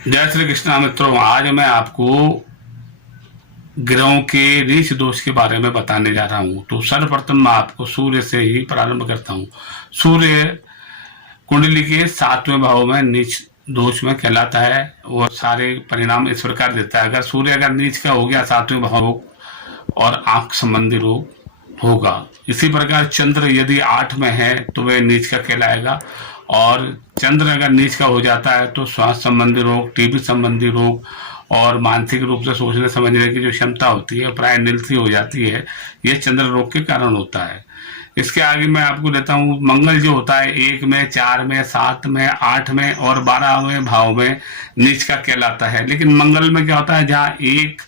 जय श्री कृष्णा मित्रों, आज मैं आपको ग्रहों के नीच दोष के बारे में बताने जा रहा हूं। तो सर्वप्रथम मैं आपको सूर्य से ही प्रारंभ करता हूं। सूर्य कुंडली के 7वें भाव में नीच दोष में कहलाता है। वो सारे परिणाम इस प्रकार देता है। अगर नीच का हो गया 7वें भाव और आंख संबंधी रोग होगा। इसी प्रकार चंद्र यदि 8 में है तो वह नीच का कहलाएगा। और चंद्र अगर नीच का हो जाता है तो स्वास्थ्य संबंधी रोग, टीबी संबंधी रोग और मानसिक रूप से सोचने समझने की जो क्षमता होती है प्राय निलसी हो जाती है। ये चंद्र रोग के कारण होता है। इसके आगे मैं आपको देता हूँ, मंगल जो होता है 1 में, 4 में, 7 में, 8 में और 12वें भाव में नीच का कहलाता है। लेकिन मंगल में क्या होता है, जहाँ 1,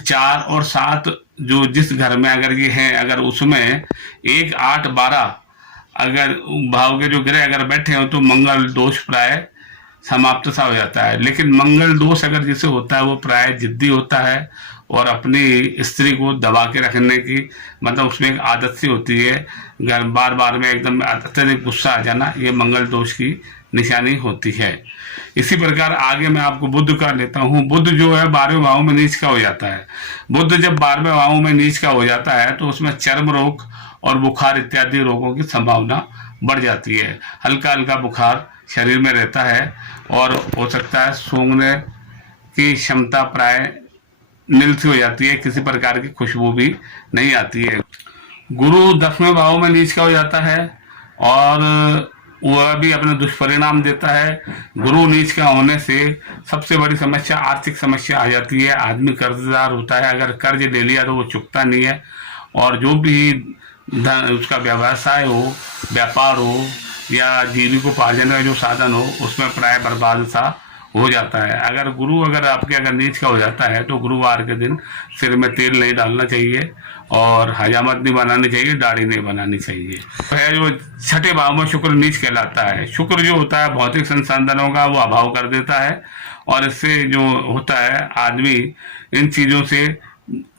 4 और 7 जो जिस घर में अगर ये है, अगर उसमें 1, 8, 12 अगर भाव के जो ग्रह अगर बैठे हो तो मंगल दोष प्राय समाप्त सा हो जाता है। लेकिन मंगल दोष अगर जिसे होता है वो प्राय जिद्दी होता है और अपनी स्त्री को दबा के रखने की मतलब उसमें एक आदत सी होती है। घर बार बार में एकदम अत्यधिक गुस्सा आ जाना, ये मंगल दोष की निशानी होती है। इसी प्रकार आगे मैं आपको बुध का लेता हूँ। बुध जो है 12वें भाव में नीच का हो जाता है। बुध जब 12वें भाव में नीच का हो जाता है तो उसमें चर्म रोग और बुखार इत्यादि रोगों की संभावना बढ़ जाती है। हल्का हल्का बुखार शरीर में रहता है और हो सकता है सूंघने की क्षमता प्राय निलसी हो जाती है। किसी प्रकार की खुशबू भी नहीं आती है। गुरु 10वें भाव में नीच का हो जाता है और वह भी अपने दुष्परिणाम देता है। गुरु नीच का होने से सबसे बड़ी समस्या आर्थिक समस्या आ जाती है। आदमी कर्जदार होता है, अगर कर्ज ले लिया तो वो चुकता नहीं है और जो भी उसका व्यवसाय हो, व्यापार हो या जीविकोपार्जन का जो साधन हो उसमें प्राय बर्बाद सा हो जाता है। अगर आपके नीच का हो जाता है तो गुरुवार के दिन सिर में तेल नहीं डालना चाहिए और हजामत नहीं बनानी चाहिए, दाढ़ी नहीं बनानी चाहिए। तो है जो 6ठे भाव में शुक्र नीच कहलाता है। शुक्र जो होता है भौतिक संसाधनों का वो अभाव कर देता है और इससे जो होता है आदमी इन चीज़ों से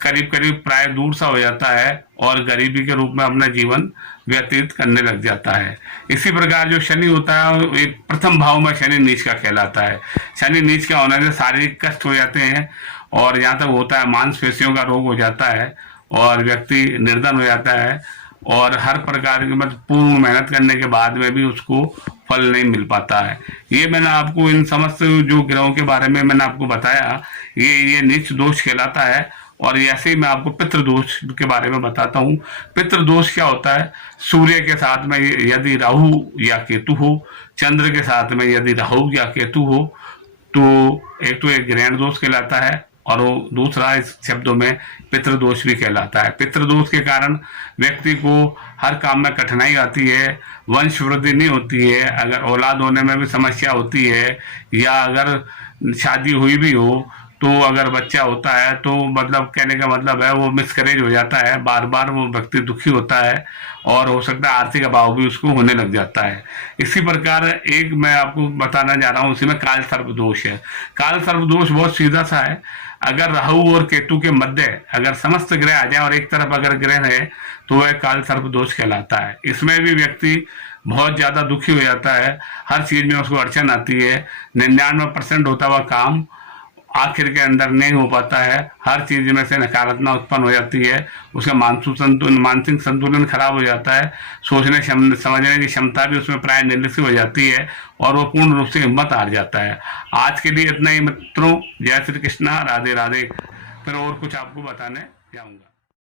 करीब करीब प्राय दूर सा हो जाता है और गरीबी के रूप में अपना जीवन व्यतीत करने लग जाता है। इसी प्रकार जो शनि होता है एक प्रथम भाव में शनि नीच का कहलाता है। शनि नीच का होने से शारीरिक कष्ट हो जाते हैं और यहाँ तक होता है मांसपेशियों का रोग हो जाता है और व्यक्ति निर्धन हो जाता है और हर प्रकार की मतलब पूर्ण मेहनत करने के बाद में भी उसको फल नहीं मिल पाता है। ये मैंने आपको इन समस्त जो ग्रहों के बारे में मैंने आपको बताया, ये नीच दोष कहलाता है। और ऐसे ही मैं आपको पितृदोष के बारे में बताता हूँ। पितृदोष क्या होता है, सूर्य के साथ में यदि राहु या केतु हो, चंद्र के साथ में यदि राहु या केतु हो तो एक तो एक ग्रहण दोष कहलाता है और वो दूसरा इस शब्दों में पितृदोष भी कहलाता है। पितृदोष के कारण व्यक्ति को हर काम में कठिनाई आती है, वंश वृद्धि नहीं होती है, अगर औलाद होने में भी समस्या होती है या अगर शादी हुई भी हो तो अगर बच्चा होता है तो मतलब कहने का मतलब है वो मिसकरेज हो जाता है, बार बार वो व्यक्ति दुखी होता है और हो सकता है आर्थिक अभाव भी उसको होने लग जाता है। इसी प्रकार एक मैं आपको बताना जा रहा हूँ, उसी में काल सर्प दोष है। काल सर्प दोष बहुत सीधा सा है। अगर राहु और केतु के मध्य अगर समस्त ग्रह आ जाए और एक तरफ अगर ग्रह है तो वह काल सर्प दोष कहलाता है। इसमें भी व्यक्ति बहुत ज़्यादा दुखी हो जाता है, हर चीज़ में उसको अड़चन आती है, 99% होता हुआ काम आखिर के अंदर नहीं हो पाता है, हर चीज में से नकारात्मक उत्पन्न हो जाती है, उसका मानसिक संतुलन खराब हो जाता है, सोचने समझने की क्षमता भी उसमें प्राय निलसी हो जाती है और वो पूर्ण रूप से हिम्मत हार जाता है। आज के लिए इतना ही मित्रों, जय श्री कृष्णा, राधे राधे। फिर और कुछ आपको बताने जाऊंगा।